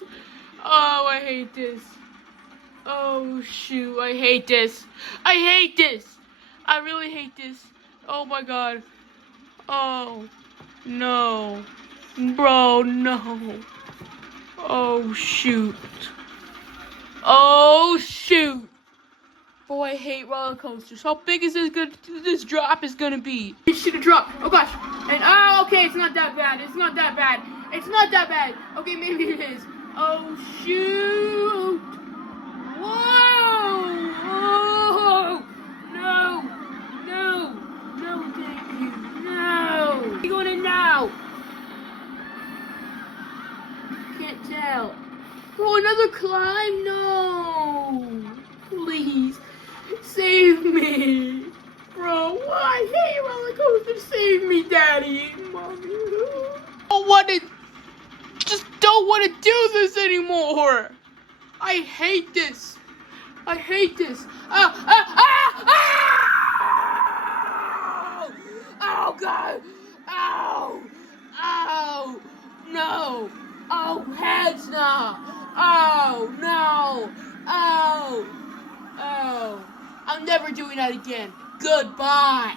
hurts. Oh, I hate this. Oh, shoot. I hate this. I hate this. I really hate this. Oh, my God. Oh, no. Bro, no. Oh, shoot. Oh, shoot. Boy, I hate roller coasters. How big is this drop is gonna be? It should have dropped. Oh gosh. And oh, okay, it's not that bad. It's not that bad. It's not that bad. Okay, maybe it is. Oh shoot! Whoa! Oh no! No! No, thank you. No! Where are you going in now? Can't tell. Bro, another climb? No! Please. Save me! Bro, why? Hey, roller coaster, save me, Daddy! Mommy. Don't want to do this anymore! I hate this! I hate this! Oh, God! Ow! Ow! No! Oh, heads now! Oh, no! Oh! Oh! I'm never doing that again. Goodbye.